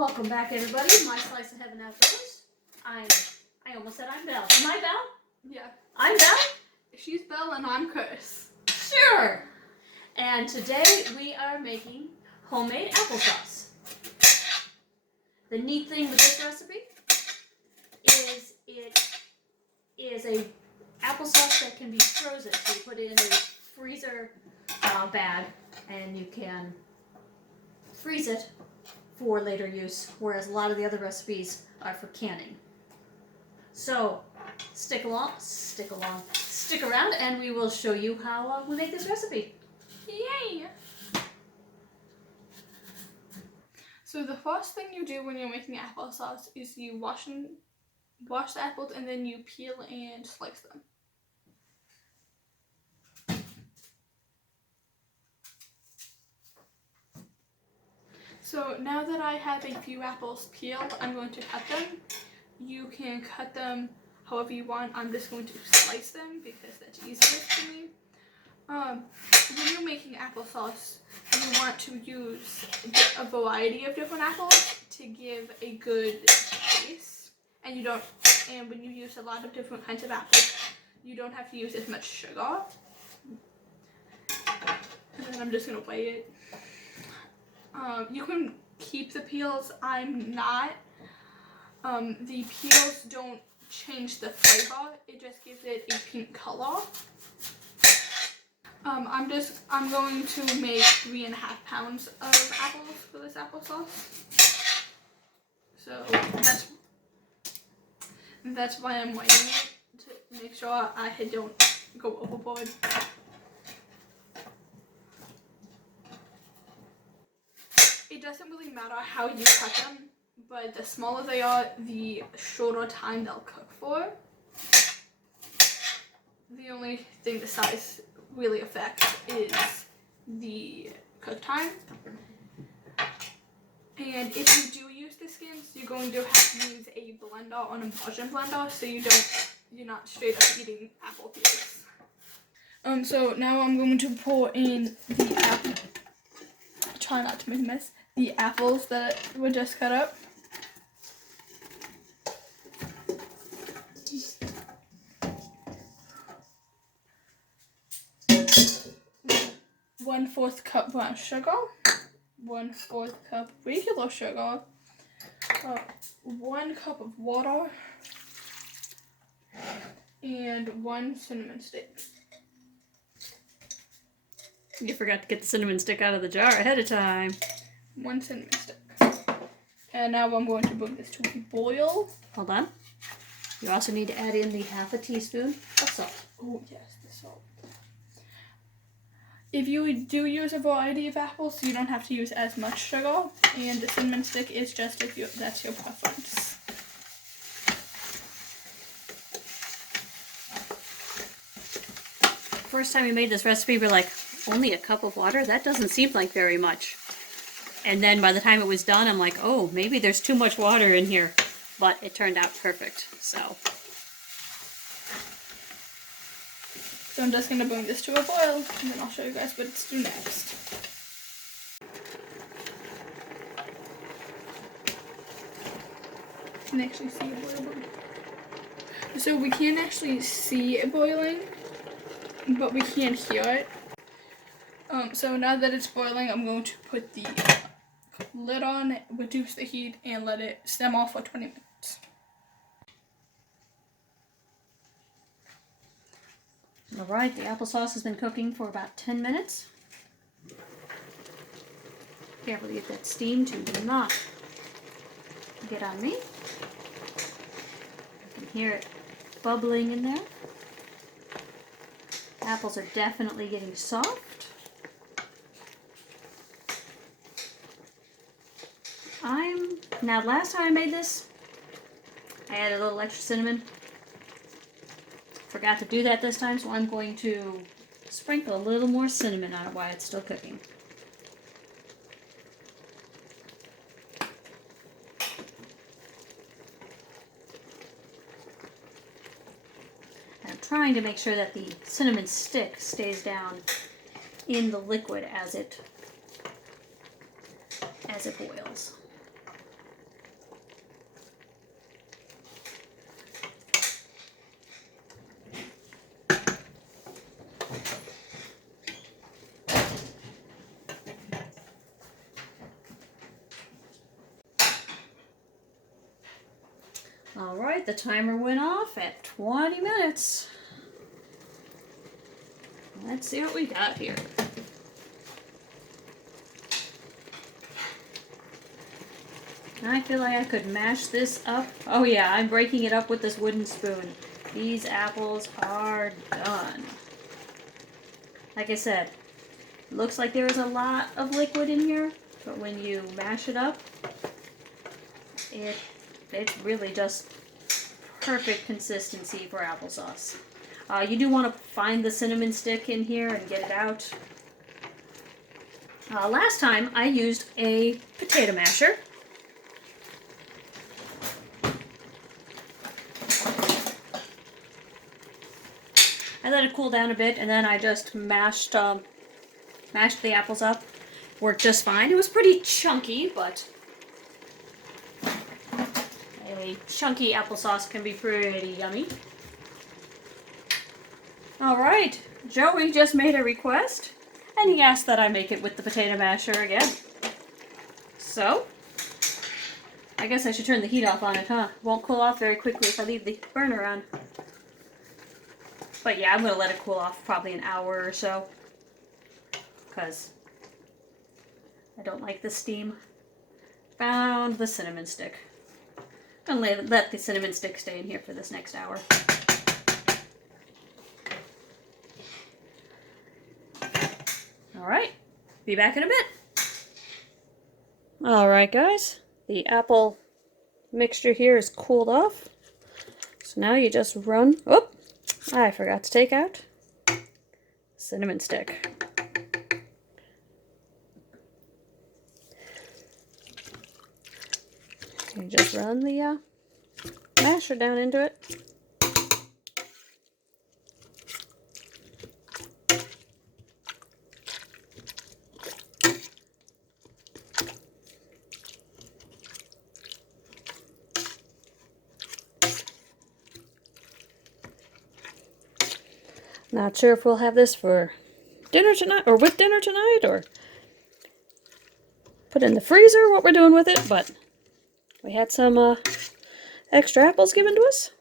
Welcome back, everybody. My Slice of Heaven Outdoors. I almost said I'm Belle. Am I Belle? Yeah. I'm Belle? She's Belle and I'm Kris. Sure. And today we are making homemade applesauce. The neat thing with this recipe is it is a applesauce that can be frozen. So you put it in a freezer bag and you can freeze it for later use, whereas a lot of the other recipes are for canning. So stick around, and we will show you how we make this recipe. Yay! So the first thing you do when you're making applesauce is you wash the apples and then you peel and slice them. So now that I have a few apples peeled, I'm going to cut them. You can cut them however you want. I'm just going to slice them because that's easier for me. When you're making applesauce, you want to use a variety of different apples to give a good taste. And when you use a lot of different kinds of apples, you don't have to use as much sugar. And then I'm just gonna weigh it. You can keep the peels. I'm not. The peels don't change the flavor. It just gives it a pink color. I'm going to make 3.5 pounds of apples for this applesauce. So that's why I'm weighing it, to make sure I don't go overboard. It doesn't really matter how you cut them, but the smaller they are, the shorter time they'll cook for. The only thing the size really affects is the cook time. And if you do use the skins, you're going to have to use a blender or an immersion blender, so you're not straight up eating apple peels. So now I'm going to pour in the apple. Try not to make a mess. The apples that were just cut up. One-fourth cup brown sugar, 1/4 cup regular sugar, 1 cup of water, and 1 cinnamon stick. You forgot to get the cinnamon stick out of the jar ahead of time. 1 cinnamon stick. And now I'm going to bring this to a boil. Hold on. You also need to add in the 1/2 teaspoon of salt. Oh yes, the salt. If you do use a variety of apples, you don't have to use as much sugar, and the cinnamon stick is just if that's your preference. First time we made this recipe, we're like, only a cup of water? That doesn't seem like very much. And then by the time it was done, I'm like, oh, maybe there's too much water in here. But it turned out perfect, so. So I'm just going to bring this to a boil, and then I'll show you guys what to do next. You can actually see it boiling. So we can't actually see it boiling, but we can hear it. So now that it's boiling, I'm going to put the lid on, reduce the heat, and let it stem off for 20 minutes. Alright, the applesauce has been cooking for about 10 minutes. Careful to get that steam to not get on me. I can hear it bubbling in there. Apples are definitely getting soft. Now last time I made this, I added a little extra cinnamon. Forgot to do that this time, so I'm going to sprinkle a little more cinnamon on it while it's still cooking. I'm trying to make sure that the cinnamon stick stays down in the liquid as it boils. All right, the timer went off at 20 minutes. Let's see what we got here. I feel like I could mash this up. Oh yeah, I'm breaking it up with this wooden spoon. These apples are done. Like I said, looks like there is a lot of liquid in here, but when you mash it up, it's really just perfect consistency for applesauce. You do want to find the cinnamon stick in here and get it out. Last time I used a potato masher. I let it cool down a bit, and then I just mashed the apples up. Worked just fine. It was pretty chunky, but a chunky applesauce can be pretty yummy. Alright, Joey just made a request, and he asked that I make it with the potato masher again. So, I guess I should turn the heat off on it, huh? Won't cool off very quickly if I leave the burner on. But yeah, I'm going to let it cool off probably an hour or so, because I don't like the steam. Found the cinnamon stick. I'm going to let the cinnamon stick stay in here for this next hour. Alright, be back in a bit. Alright guys, the apple mixture here is cooled off. So now you just run, oh, I forgot to take out cinnamon stick. You just run the masher down into it. Not sure if we'll have this for dinner tonight, or with dinner tonight, or put in the freezer, what we're doing with it, but we had some extra apples given to us.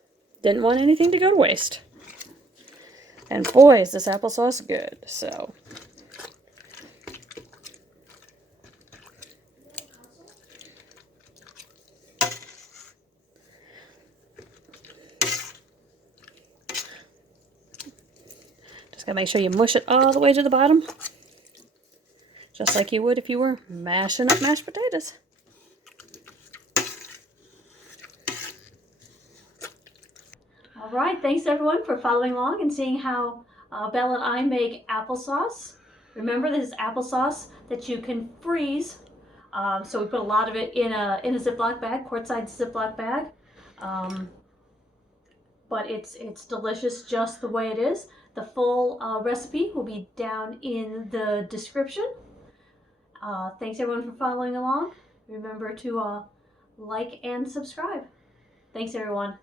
Didn't want anything to go to waste. And boy, is this applesauce good, so. Just gotta make sure you mush it all the way to the bottom. Just like you would if you were mashing up mashed potatoes. Alright, thanks everyone for following along and seeing how Belle and I make applesauce. Remember, this is applesauce that you can freeze. So we put a lot of it in a Ziploc bag, quart-size Ziploc bag. But it's delicious just the way it is. The full recipe will be down in the description. Thanks everyone for following along. Remember to like and subscribe. Thanks everyone.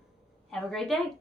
Have a great day.